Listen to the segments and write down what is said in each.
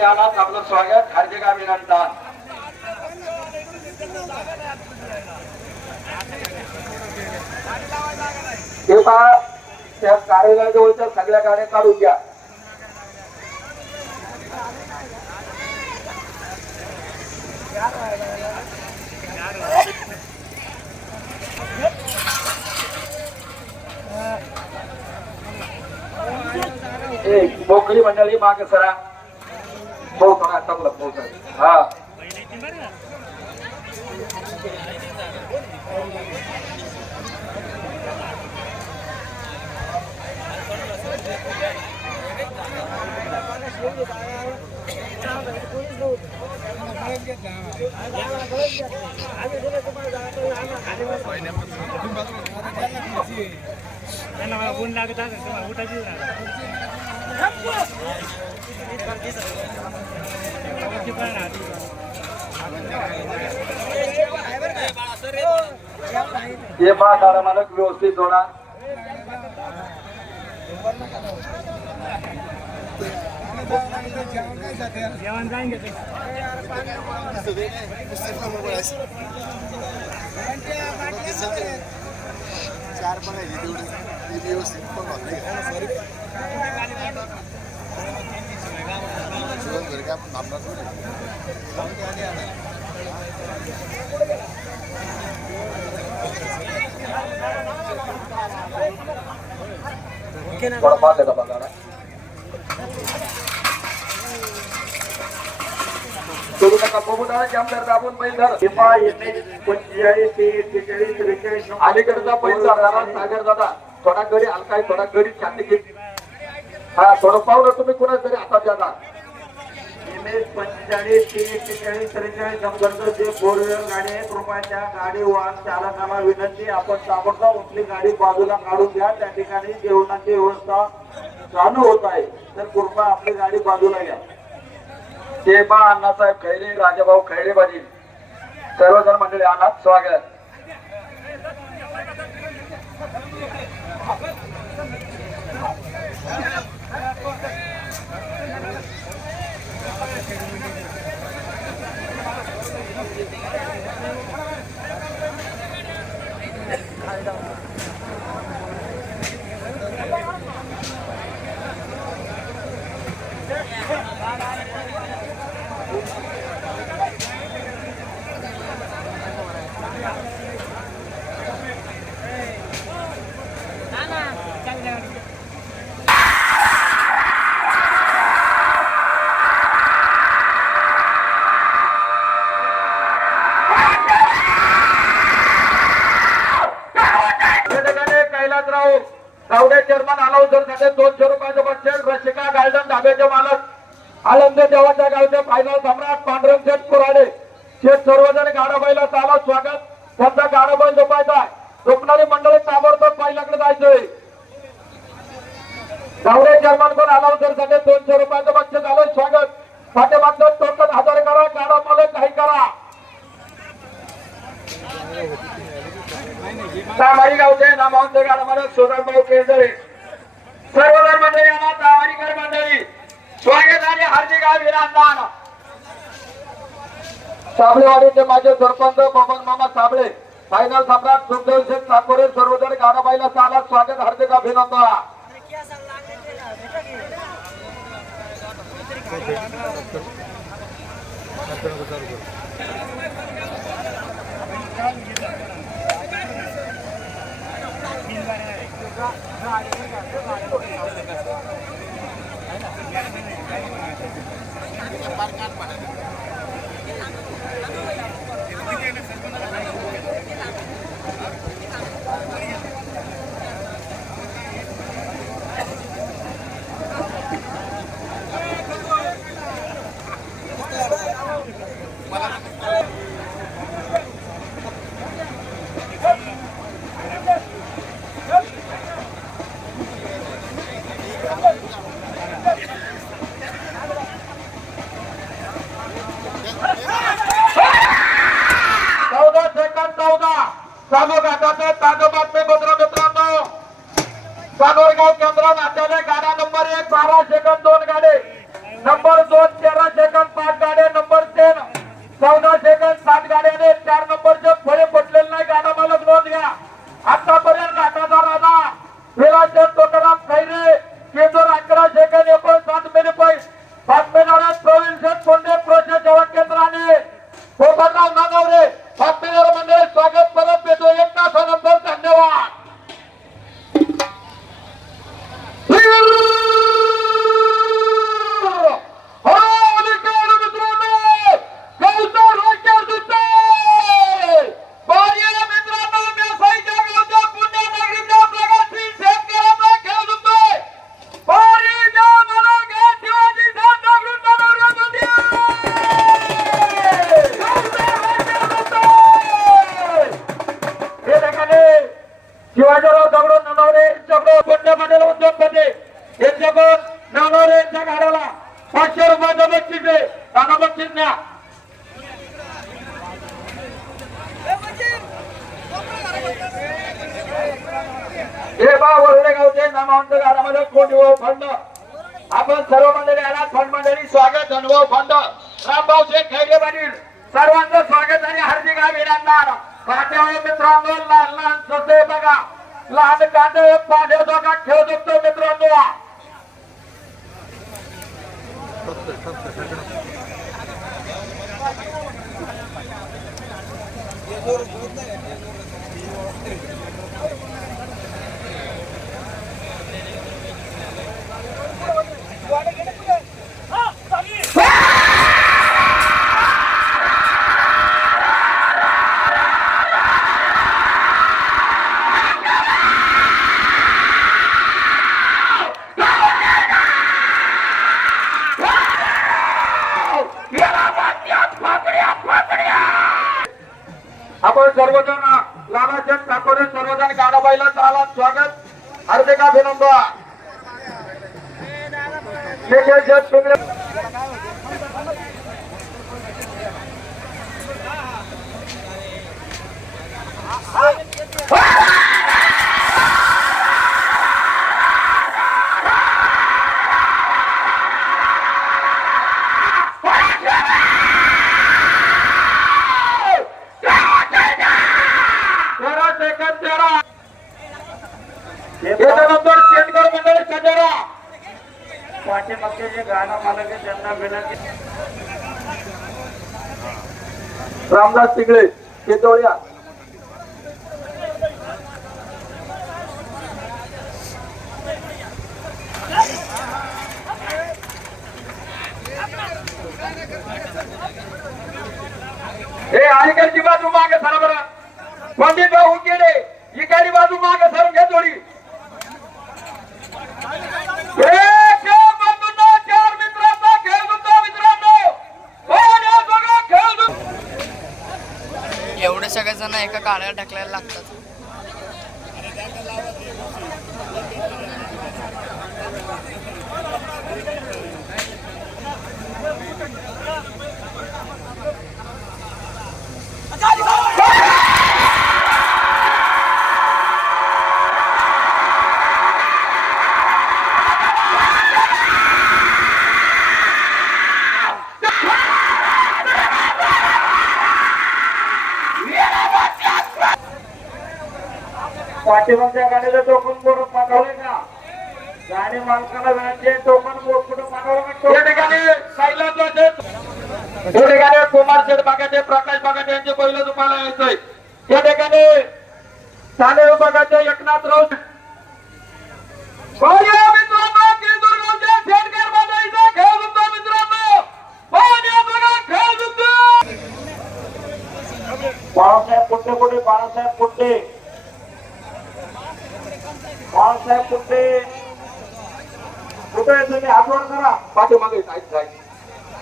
यानात आपलं स्वागत. हार्दिक अभिनंदन. हे त्या कार्यालयाजवळच्या सगळ्या गाड्या काढून घ्या. मोकळी मंडळी मागे सरा. भाऊ थोडा चांगला भाऊ सर हा. त्यांना मला ऊन लागत असेल तुम्हाला उठायची हे पहा गाडा मालक व्यवस्थित जोडा. जेवण जाईन घेते चार बघायची तेवढी व्यवस्थित पण घरी काय आपण थांबणार थोडी थोडा मागे दबा नका बघू जामदार दाबून बैल धर पंचेचाळीस तीस त्रेचाळीस अलीकडचा बैल धरणारा सागर दादा थोडा गडी हलकाय थोडा गडी छाती हा थोडं पावलं तुम्ही कुणाच तरी हातात जाता एमएस पंचेचाळीस तीस त्रेचाळीस त्रेचाळीस नंबरचं जे फोर व्हीलर गाडी आहे कृपया गाडी वाहन चालकाला विनंती आपण ताबडतोब आपली गाडी बाजूला काढून घ्या. त्या ठिकाणी जेवणाची व्यवस्था चालू होत आहे. तर कृपया आपली गाडी बाजूला घ्या. ते बा अण्णासाहेब खैरे राजाभाऊ खैरे पाटील सर्वजण मंडळी अण्णा स्वागत. गाडा सोनभाऊ केळदरे मंडळी यांना मंडळी स्वागत आणि हार्दिक अभिनंदन. साबळेवाडीचे माझे सरपंच बबन मामा साबळे फायनल सम्राट सुखदेव सिंग साकोरे सर्वजण गाडाबाईला चालत स्वागत हार्दिक अभिनंदन. चौदा ननवरे पाचशे रुपयाचं बक्षीस आहे त्यांना बक्षीस हे बा गावचे कोटी व फंड. आपण सर्व मंडळी आला फंड मंडळी स्वागत अनुभव फंड. रामभाऊ शेठ खैरे पाटील सर्वांचं स्वागत आणि हार्दिक अभिनंदन. काट्यावर मित्रांनो लहान लहान बघा. लहान काटे पाठवतो का ठेवतो मित्रांनो. Продолжение следует... पाठीमागचे जे गाणं मालक आहे त्यांना विनंती. रामदास तिगळे शेतोळ्या हे अलीकडची बाजू मागे सरा बरं. पंडित भाऊ गेले इकडची बाजू मागे सरून घे थोडी एवढे सगळे जण एका गाड्या ढकलायला लागतात. पाठीमागच्या गाडीला टोकन बोर्ड पाठवले का? गाडी मालकाला आहे, टोकन बोर्ड कुठं पाठवलं या ठिकाणी साईला या ठिकाणी कुमार शेठ बागाचे प्रकाश बागाचे यांचे पहिलं तुम्हाला यायचंय या ठिकाणी साने विभागाचे एकनाथ राऊत. बघा मित्रांनो, गिरदुर्गावच्या शेतकरी मंडळीचा खेळ होता मित्रांनो पाहण्या बघा खेळ होता बाळासाहेब पुट्टे कुठे बाळासाहेब पुट्टे बाळासाहेब कुठे कुठे तुम्ही? आठवण करा. पाठीमागे साईड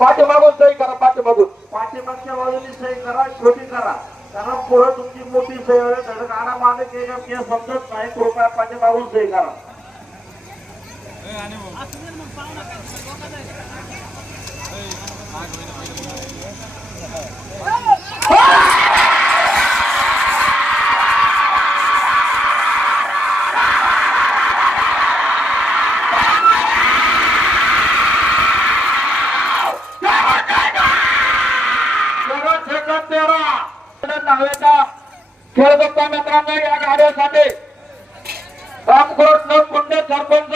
पाठीमागून सही करा पाठीमागून. पाठीमागच्या बाजूने सही करा छोटी करा. कारण पुढे तुमची मोठी सही होईल धडक आणा मागे केलं की समजत नाही कृपया पाठीमागून सही करा. तेरा करणार या कार्यासाठी काम करत न पुण्य सरपंच.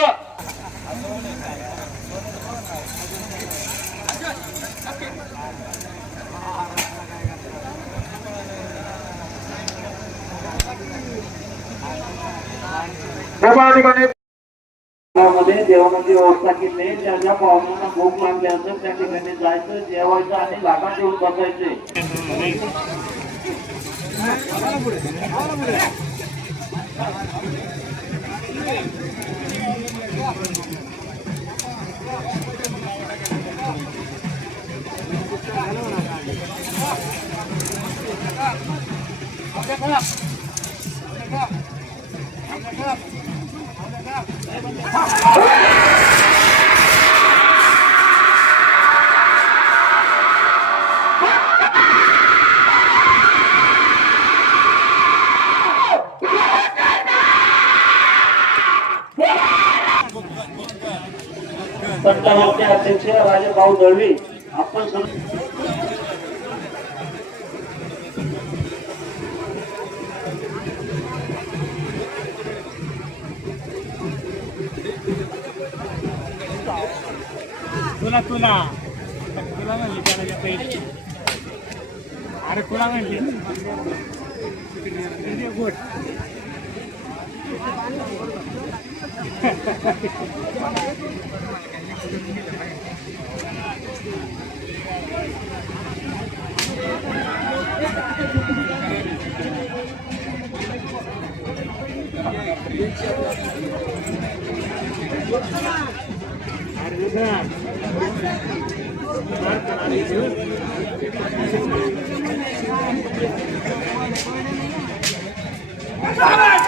गावामध्ये देवामध्ये व्यवस्था केली ज्या ज्या पाहुण्यांना भूक लागले असत त्या ठिकाणी जायचं जेवायचं आणि लाटा देऊन बसायचे. Ha! राजे भाऊ दळवी आपण सर्व तुला तुला तुला म्हणली त्याला पहिले अरे तुला म्हणली गोट अरे उधर हे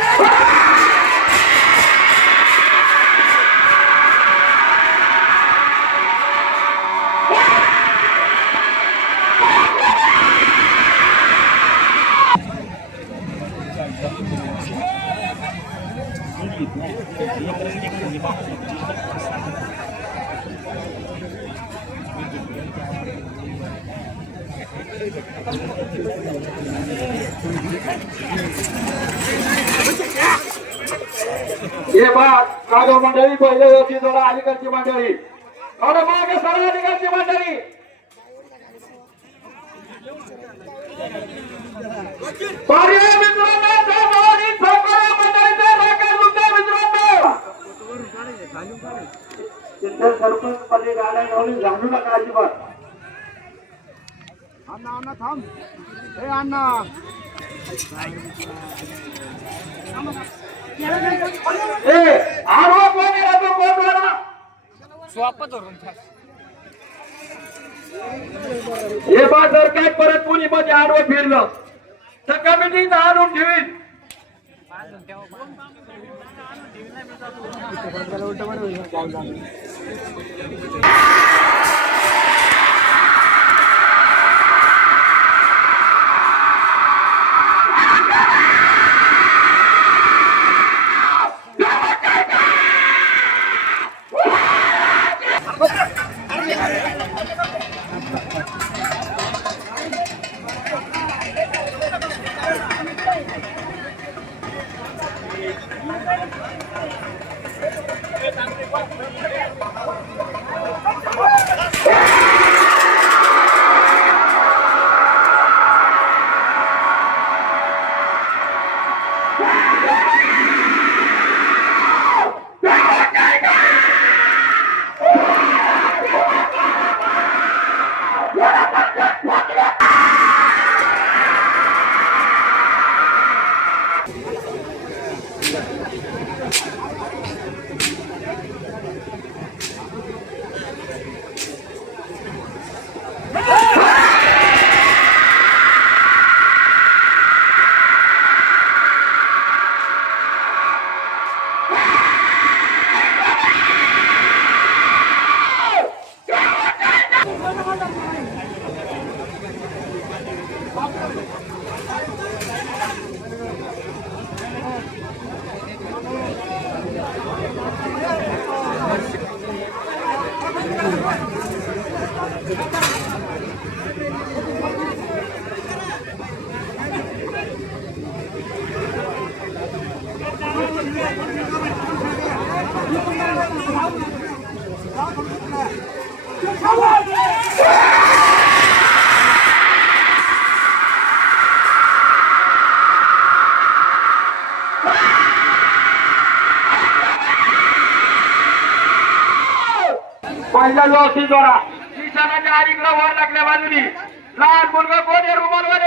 सरपंच पल्ली गाड्या घेऊन जाणू नका अजिबात. अण्णा अण्णा थांब. अण्णा. हे बा जर काय परत कुणी मध्ये आडवं फिरलं? तर कमिटीत आणून ठेवीन. उलट पहिला जो अशी जोरा किशनाच्या आईकडे वर लागल्या बाजूनी. लहान मुलगा कोण आहे रुमाल वर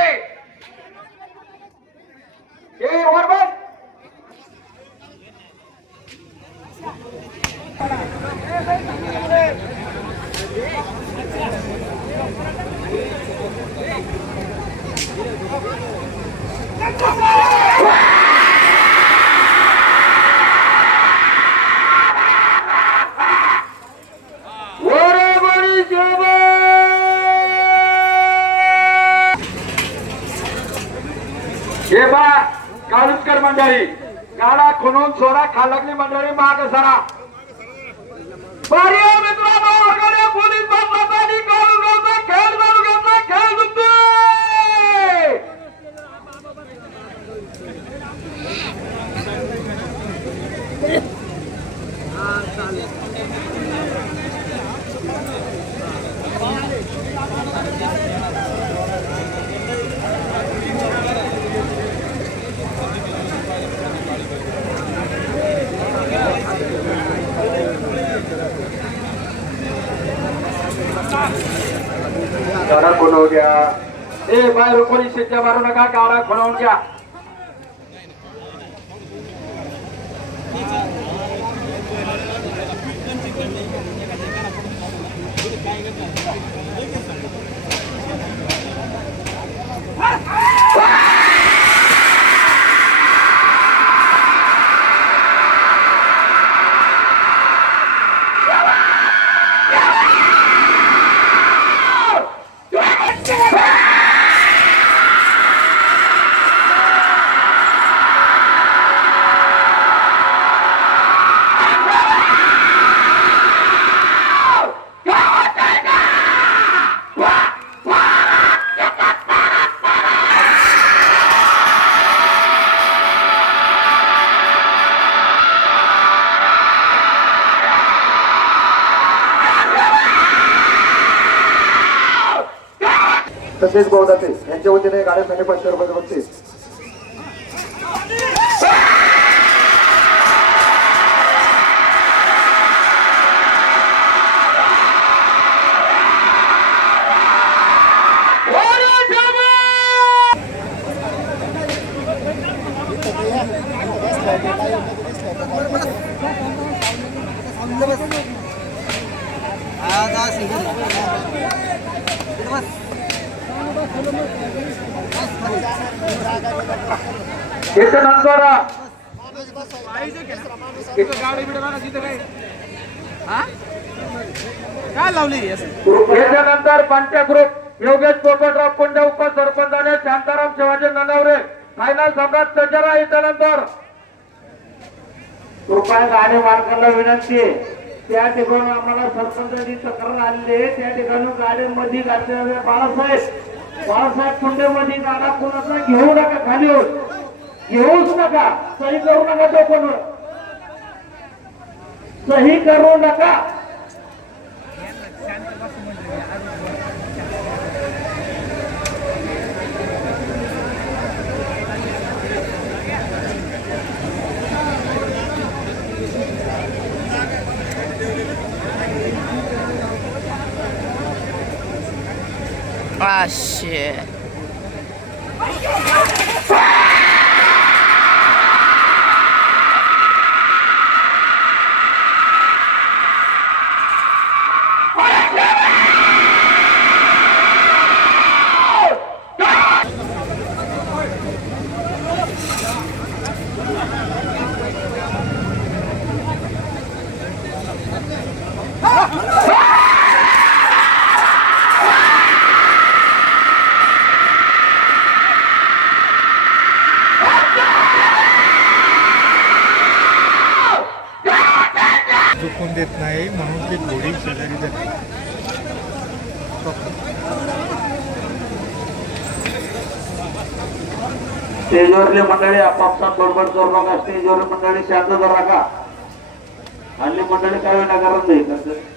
हे बा काळुसकर मंडळी. गाडा खुनून सोडा खालकली मंडळी माग सरा. बरी हो गाडा खुणवून घ्या ए बाहेर कोणी शिट्ट्या मारू नका गाडा खुणवून संदेश तसेच बहुदाते यांच्या वतीने गाड्यासाठी पाचशे रुपये बक्षीस त्याच्यानंतर काय लावली याच्यानंतर पंच ग्रुप योगेश पोपटराव कुंड उपसरपंचाने शांताराम शिवाजी नंदवरे फायनल सम्राट सज्जरा याच्यानंतर कृपया गाडी मालकाला विनंती. त्या ठिकाणी आम्हाला सरपंचाची तक्रार आलेली आहे. त्या ठिकाणी गाडी मध्ये घातलेले बाळासाहेब. बाळासाहेब कुंडेमध्ये गाडा कोणाचा घेऊ नका खाली होत घेऊच नका. सही करू नका तो कोण? सही करू नका. 八十。टाकून देत नाही म्हणून ती घोडी शेजारी जाते. स्टेजवरले मंडळी आपापसात बडबड करू नका. स्टेजवर मंडळी शांत जरा का हल्ली मंडळी काय विनाकारण नाही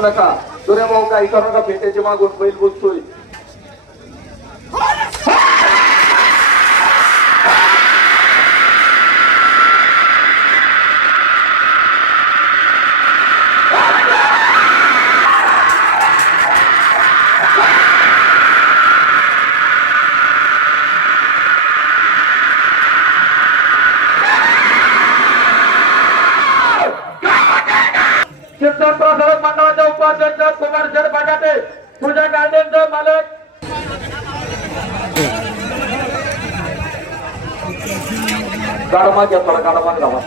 कसं नका. सूर्य भाऊ काही करू नका पेट्याची मागून बैल बोलतोय शिक्षण उपाध्यक्ष कुमार शेठ बटाटे. पूजा गार्डनचे मालक. गाडमा घेतला थोडा गाडमा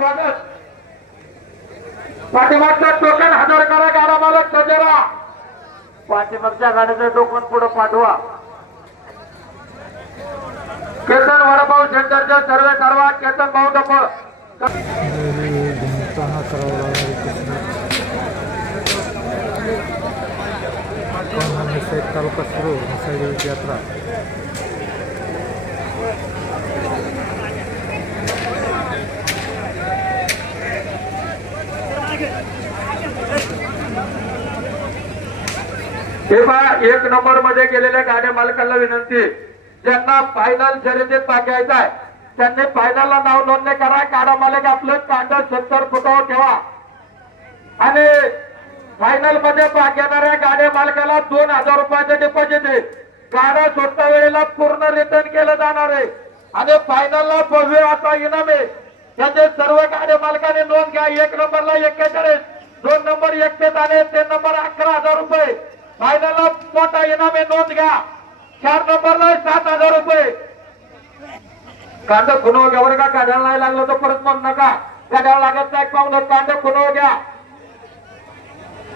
स्वागत. पाठीमागचा टोकन हजर करा गाडा मालक सजरा पाठीमागच्या गाड्याचं टोकन पुढे पाठवा. केतन वडापाव सेंटरचे सर्व सर्वात केतन भाऊ डपळ तालुका सुरू यात्रा. हे पहा एक नंबरमध्ये गेलेल्या गाड्या मालकांना विनंती ज्यांना फायनल शर्यतीत भागायचं आहे त्यांनी फायनलला नाव नोंदणी करा. गाडा मालक आपलं. कांदा सत्तर फुटावर ठेवा. आणि फायनलमध्ये भाग घेणाऱ्या गाड्या मालकाला दोन हजार रुपयाचं डिपॉझिट आहे. गाड्या सोडता वेळेला पूर्ण रिटर्न केलं जाणार आहे. आणि फायनलला भव्य असा इनाम आहे. त्याचे सर्व गाड्या मालकाने नोंद घ्या. एक नंबरला एक्केचाळीस दोन नंबर एकशे आणि तीन नंबर अकरा हजार रुपये. फायनलला मोठा इनाम आहे नोंद घ्या चार नंबरला सात हजार रुपये. कांदा खुनव घ्या बरं का काढायला नाही लागलं तर परत मग नका. काढायला लागत नाही पाहुणं कांदा खुनव घ्या.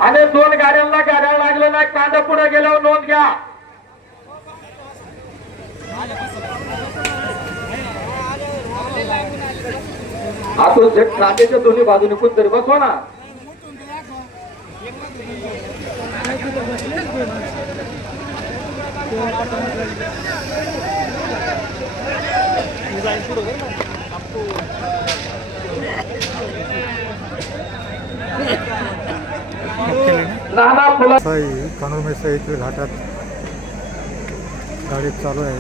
आणि दोन गाड्यांना गाड्या लागलं नाही कांदा पुढे गेल्यावर नोंद घ्या. आतून जे कांद्याच्या दोन्ही बाजूने कोणतरी बसवा ना. नाना येथील घाटात गाडी चालू आहे.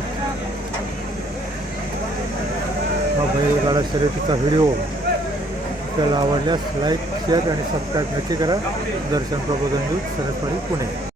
हा बैलगाडा शर्यतीचा व्हिडिओ. आपल्याला आवडल्यास लाईक शेअर आणि सबस्क्राईब नक्की करा. दर्शन प्रबोधन न्यूज सरसवाडी पुणे.